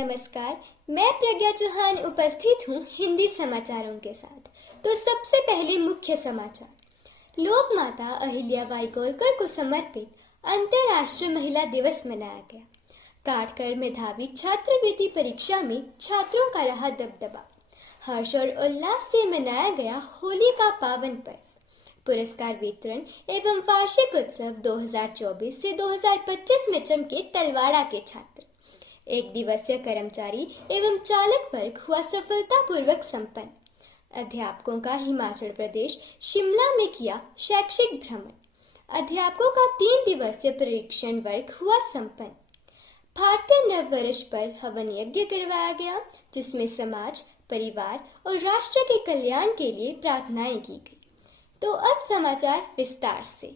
नमस्कार, मैं प्रज्ञा चौहान उपस्थित हूँ हिंदी समाचारों के साथ। तो सबसे पहले मुख्य समाचार। लोक माता अहिल्याबाई होलकर को समर्पित अंतर्राष्ट्रीय महिला दिवस मनाया गया। काटकर मेधावी छात्रवृत्ति परीक्षा में छात्रों का रहा दबदबा। हर्ष और उल्लास से मनाया गया होली का पावन पर्व। पुरस्कार वितरण एवं वार्षिक उत्सव 2024 से 2025 में चमके तलवाड़ा के छात्र। एक दिवसीय कर्मचारी एवं चालक वर्ग हुआ सफलतापूर्वक संपन्न। अध्यापकों का हिमाचल प्रदेश शिमला में किया शैक्षिक भ्रमण। अध्यापकों का 3 दिवसीय प्रशिक्षण वर्ग हुआ संपन्न। भारतीय नव वर्ष पर हवन यज्ञ करवाया गया, जिसमें समाज, परिवार और राष्ट्र के कल्याण के लिए प्रार्थनाएं की गई। तो अब समाचार विस्तार से।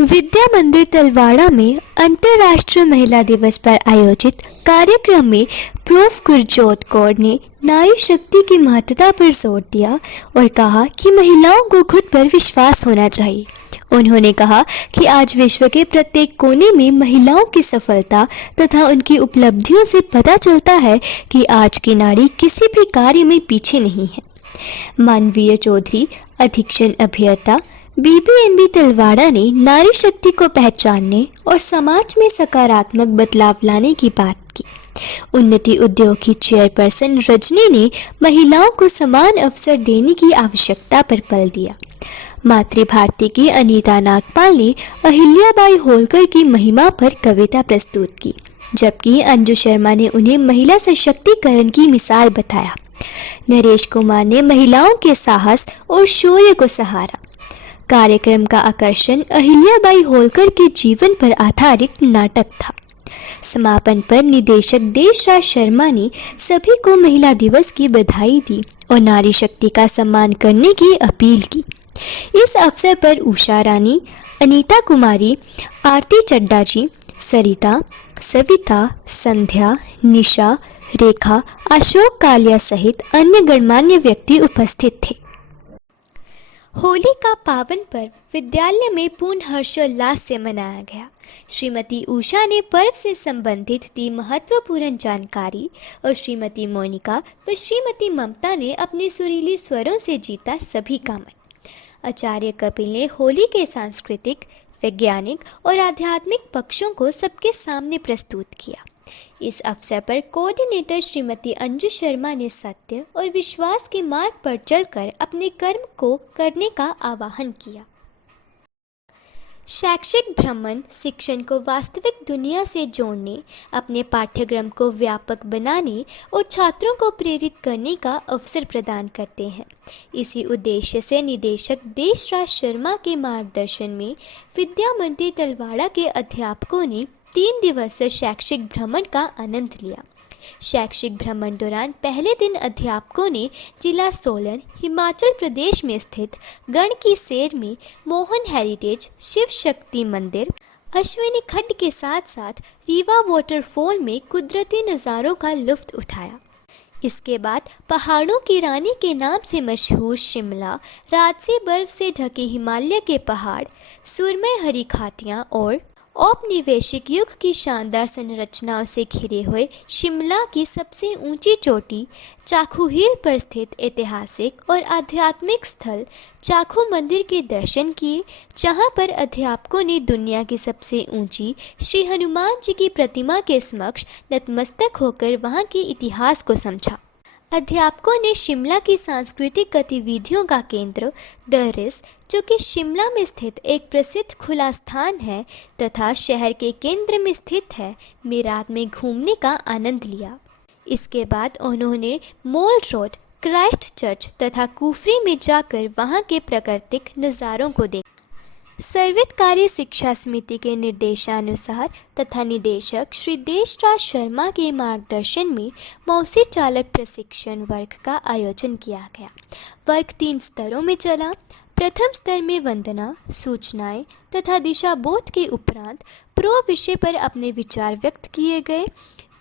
विद्या मंदिर तलवाड़ा में अंतर्राष्ट्रीय महिला दिवस पर आयोजित कार्यक्रम में प्रो गुरजोत कौर ने नारी शक्ति की महत्ता पर जोर दिया और कहा कि महिलाओं को खुद पर विश्वास होना चाहिए। उन्होंने कहा कि आज विश्व के प्रत्येक कोने में महिलाओं की सफलता तथा उनकी उपलब्धियों से पता चलता है कि आज की नारी किसी भी कार्य में पीछे नहीं है। मानवीय चौधरी, अधीक्षण अभियंता बीबीएमबी तलवाड़ा ने नारी शक्ति को पहचानने और समाज में सकारात्मक बदलाव लाने की बात की। उन्नति उद्योग की चेयरपर्सन रजनी ने महिलाओं को समान अवसर देने की आवश्यकता पर बल दिया। मातृभारती की अनीता नागपाल ने अहिल्याबाई होलकर की महिमा पर कविता प्रस्तुत की, जबकि अंजू शर्मा ने उन्हें महिला सशक्तिकरण की मिसाल बताया। नरेश कुमार ने महिलाओं के साहस और शौर्य को सहारा। कार्यक्रम का आकर्षण अहिल्याबाई होलकर के जीवन पर आधारित नाटक था। समापन पर निदेशक देशराज शर्मा ने सभी को महिला दिवस की बधाई दी और नारी शक्ति का सम्मान करने की अपील की। इस अवसर पर उषा रानी, अनीता कुमारी, आरती चड्डा जी, सरिता, सविता, संध्या, निशा, रेखा, अशोक कालिया सहित अन्य गणमान्य व्यक्ति उपस्थित थे। होली का पावन पर्व विद्यालय में पूर्ण हर्षोल्लास से मनाया गया। श्रीमती उषा ने पर्व से संबंधित दी महत्वपूर्ण जानकारी और श्रीमती मोनिका व श्रीमती ममता ने अपने सुरीली स्वरों से जीता सभी का मन। आचार्य कपिल ने होली के सांस्कृतिक, वैज्ञानिक और आध्यात्मिक पक्षों को सबके सामने प्रस्तुत किया। इस अवसर पर कोऑर्डिनेटर श्रीमती अंजू शर्मा ने सत्य और विश्वास के मार्ग पर चलकर अपने कर्म को करने का आह्वान किया। शैक्षिक भ्रमण शिक्षण को वास्तविक दुनिया से जोड़ने, अपने पाठ्यक्रम को व्यापक बनाने और छात्रों को प्रेरित करने का अवसर प्रदान करते हैं। इसी उद्देश्य से निदेशक देशराज शर्मा के मार्गदर्शन में विद्या मंदिर तलवाड़ा के अध्यापकों ने 3 दिवसीय शैक्षिक भ्रमण का आनंद लिया। शैक्षिक भ्रमण दौरान पहले दिन अध्यापकों ने जिला सोलन, हिमाचल प्रदेश में स्थित गण की सेर में मोहन हेरिटेज शिव शक्ति मंदिर, अश्विनी खड्ड के साथ साथ रीवा वाटरफॉल में कुदरती नज़ारों का लुत्फ उठाया। इसके बाद पहाड़ों की रानी के नाम से मशहूर शिमला, राजसी बर्फ से ढके हिमालय के पहाड़, सुरमय हरी घाटियाँ और औपनिवेशिक युग की शानदार संरचनाओं से घिरे हुए शिमला की सबसे ऊंची चोटी चाखू हिल पर स्थित ऐतिहासिक और आध्यात्मिक स्थल चाखू मंदिर के दर्शन किए, जहां पर अध्यापकों ने दुनिया की सबसे ऊंची श्री हनुमान जी की प्रतिमा के समक्ष नतमस्तक होकर वहां के इतिहास को समझा। अध्यापकों ने शिमला की सांस्कृतिक गतिविधियों का केंद्र द रिस, जो कि शिमला में स्थित एक प्रसिद्ध खुला स्थान है तथा शहर के केंद्र में स्थित है, मेरात में घूमने का आनंद लिया। इसके बाद उन्होंने मॉल रोड, क्राइस्ट चर्च तथा कुफरी में जाकर वहां के प्राकृतिक नज़ारों को देखा। सर्वोत्कारी शिक्षा समिति के निर्देशानुसार तथा निदेशक श्री देशराज शर्मा के मार्गदर्शन में मौसी चालक प्रशिक्षण वर्ग का आयोजन किया गया। वर्ग 3 स्तरों में चला। प्रथम स्तर में वंदना, सूचनाएं तथा दिशा बोध के उपरांत प्रो विषय पर अपने विचार व्यक्त किए गए।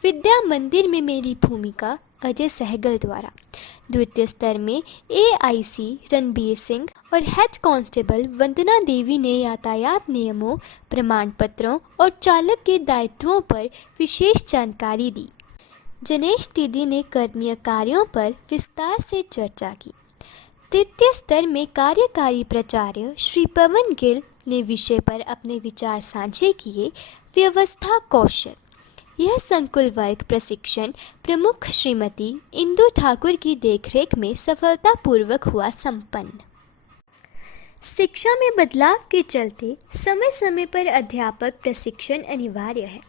विद्या मंदिर में मेरी भूमिका, अजय सहगल द्वारा। द्वितीय स्तर में AIC रणबीर सिंह और हेड कांस्टेबल वंदना देवी ने यातायात नियमों, प्रमाण पत्रों और चालक के दायित्वों पर विशेष जानकारी दी। जनेश दीदी ने करणीय कार्यों पर विस्तार से चर्चा की। तृतीय स्तर में कार्यकारी प्राचार्य श्री पवन गिल ने विषय पर अपने विचार साझे किए। व्यवस्था कौशल। यह संकुल वर्ग प्रशिक्षण प्रमुख श्रीमती इंदु ठाकुर की देखरेख में सफलतापूर्वक हुआ संपन्न। शिक्षा में बदलाव के चलते समय समय पर अध्यापक प्रशिक्षण अनिवार्य है।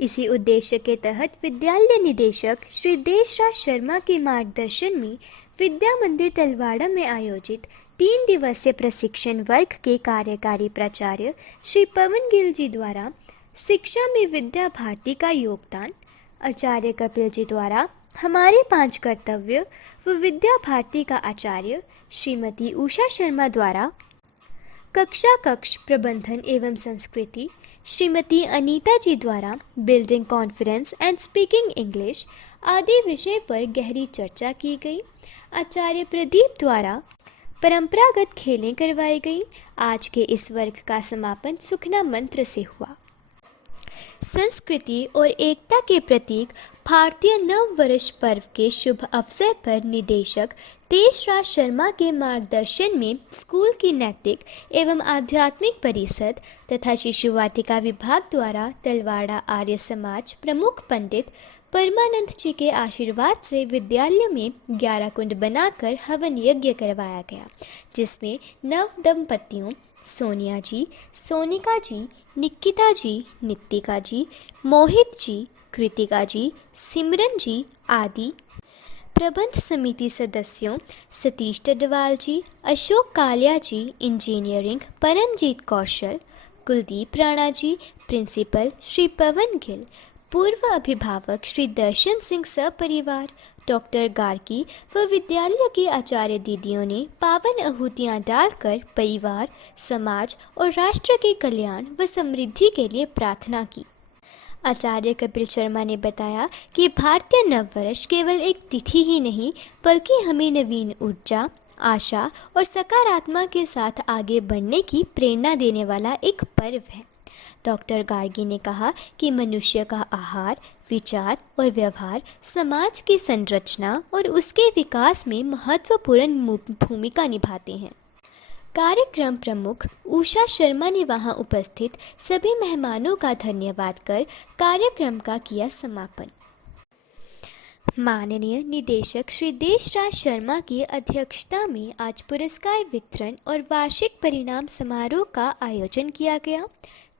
इसी उद्देश्य के तहत विद्यालय निदेशक श्री देशराज शर्मा के मार्गदर्शन में विद्या मंदिर तलवाड़ा में आयोजित 3 दिवसीय प्रशिक्षण वर्ग के कार्यकारी प्राचार्य श्री पवन गिल जी द्वारा शिक्षा में विद्या भारती का योगदान, आचार्य कपिल जी द्वारा हमारे 5 कर्तव्य व विद्या भारती का आचार्य श्रीमती उषा शर्मा द्वारा कक्षा कक्ष प्रबंधन एवं संस्कृति श्रीमती अनीता जी द्वारा building conference and speaking English आदि विषय पर गहरी चर्चा की गई। आचार्य प्रदीप द्वारा परंपरागत खेलें करवाई गई। आज के इस वर्ग का समापन सुखना मंत्र से हुआ। संस्कृति और एकता के प्रतीक भारतीय नव वर्ष पर्व के शुभ अवसर पर निदेशक देशराज शर्मा के मार्गदर्शन में स्कूल की नैतिक एवं आध्यात्मिक परिषद तथा शिशु वाटिका विभाग द्वारा तलवाड़ा आर्य समाज प्रमुख पंडित परमानंद जी के आशीर्वाद से विद्यालय में 11 कुंड बनाकर हवन यज्ञ करवाया गया, जिसमें नव दंपतियों सोनिया जी, सोनिका जी, निकिता जी, नित्तिका जी, मोहित जी, कृतिका जी, सिमरन जी आदि प्रबंध समिति सदस्यों सतीश टडवाल जी, अशोक कालिया जी, इंजीनियरिंग परमजीत कौशल, कुलदीप राणा जी, प्रिंसिपल श्री पवन गिल, पूर्व अभिभावक श्री दर्शन सिंह सपरिवार, डॉक्टर गार्गी व विद्यालय के आचार्य दीदियों ने पावन आहुतियाँ डालकर परिवार, समाज और राष्ट्र के कल्याण व समृद्धि के लिए प्रार्थना की। आचार्य कपिल शर्मा ने बताया कि भारतीय नववर्ष केवल एक तिथि ही नहीं बल्कि हमें नवीन ऊर्जा, आशा और सकारात्मक के साथ आगे बढ़ने की प्रेरणा देने वाला एक पर्व है। डॉक्टर गार्गी ने कहा कि मनुष्य का आहार, विचार और व्यवहार समाज की संरचना और उसके विकास में महत्वपूर्ण भूमिका निभाते हैं। कार्यक्रम प्रमुख उषा शर्मा ने वहां उपस्थित सभी मेहमानों का धन्यवाद कर कार्यक्रम का किया समापन। माननीय निदेशक श्री देशराज शर्मा की अध्यक्षता में आज पुरस्कार वितरण और वार्षिक परिणाम समारोह का आयोजन किया गया।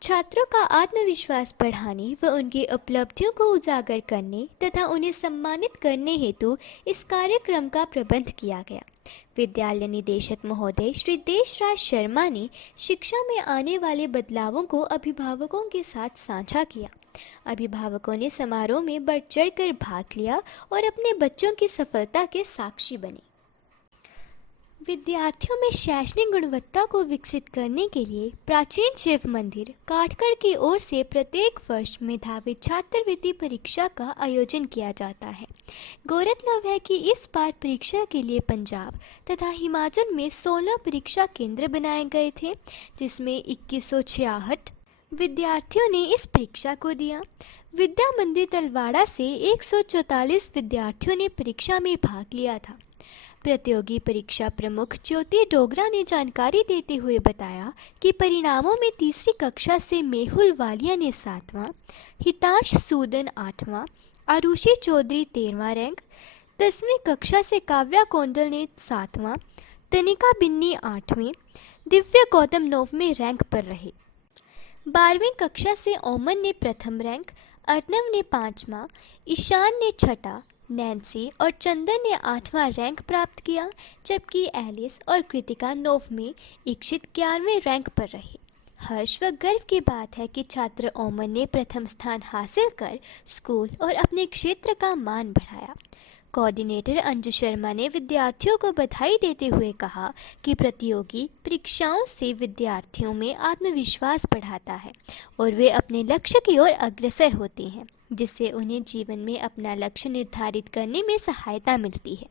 छात्रों का आत्मविश्वास बढ़ाने व उनकी उपलब्धियों को उजागर करने तथा उन्हें सम्मानित करने हेतु इस कार्यक्रम का प्रबंध किया गया। विद्यालय निदेशक महोदय श्री देशराज शर्मा ने शिक्षा में आने वाले बदलावों को अभिभावकों के साथ साझा किया। अभिभावकों ने समारोह में बढ़ चढ़कर भाग लिया और अपने बच्चों की सफलता के साक्षी बने। विद्यार्थियों में शैक्षणिक गुणवत्ता को विकसित करने के लिए प्राचीन शिव मंदिर काठगढ़ की ओर से प्रत्येक वर्ष मेधावी छात्रवृत्ति परीक्षा का आयोजन किया जाता है। गौरतलब है कि इस बार परीक्षा के लिए पंजाब तथा हिमाचल में 16 परीक्षा केंद्र बनाए गए थे, जिसमें 2166 विद्यार्थियों ने इस परीक्षा को दिया। विद्या मंदिर तलवाड़ा से 144 विद्यार्थियों ने परीक्षा में भाग लिया था। प्रतियोगी परीक्षा प्रमुख ज्योति डोगरा ने जानकारी देते हुए बताया कि परिणामों में तीसरी कक्षा से मेहुल वालिया ने 7वां, हितांश सूदन 8वां, आरुषि चौधरी 13वां रैंक, 10वीं कक्षा से काव्या कोंडल ने 7वां, तनिका बिन्नी 8वें, दिव्य गौतम 9वें रैंक पर रहे। 12वीं कक्षा से ओमन ने प्रथम रैंक, अर्नव ने 5वां, ईशान ने 6ठा, नैन्सी और चंदन ने 8वां रैंक प्राप्त किया, जबकि एलिस और कृतिका 9वें, इक्षित 11वें रैंक पर रहे। हर्ष व गर्व की बात है कि छात्र ओमन ने प्रथम स्थान हासिल कर स्कूल और अपने क्षेत्र का मान बढ़ाया। कोऑर्डिनेटर अंजू शर्मा ने विद्यार्थियों को बधाई देते हुए कहा कि प्रतियोगी परीक्षाओं से विद्यार्थियों में आत्मविश्वास बढ़ाता है और वे अपने लक्ष्य की ओर अग्रसर होते हैं। जिससे उन्हें जीवन में अपना लक्ष्य निर्धारित करने में सहायता मिलती है।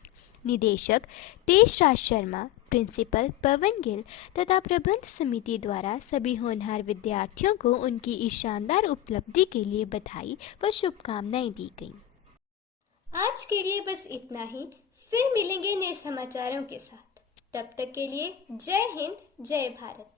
निदेशक तेजराज शर्मा, प्रिंसिपल पवन गिल तथा प्रबंध समिति द्वारा सभी होनहार विद्यार्थियों को उनकी इस शानदार उपलब्धि के लिए बधाई व शुभकामनाएं दी गईं। आज के लिए बस इतना ही। फिर मिलेंगे नए समाचारों के साथ। तब तक के लिए जय हिंद, जय भारत।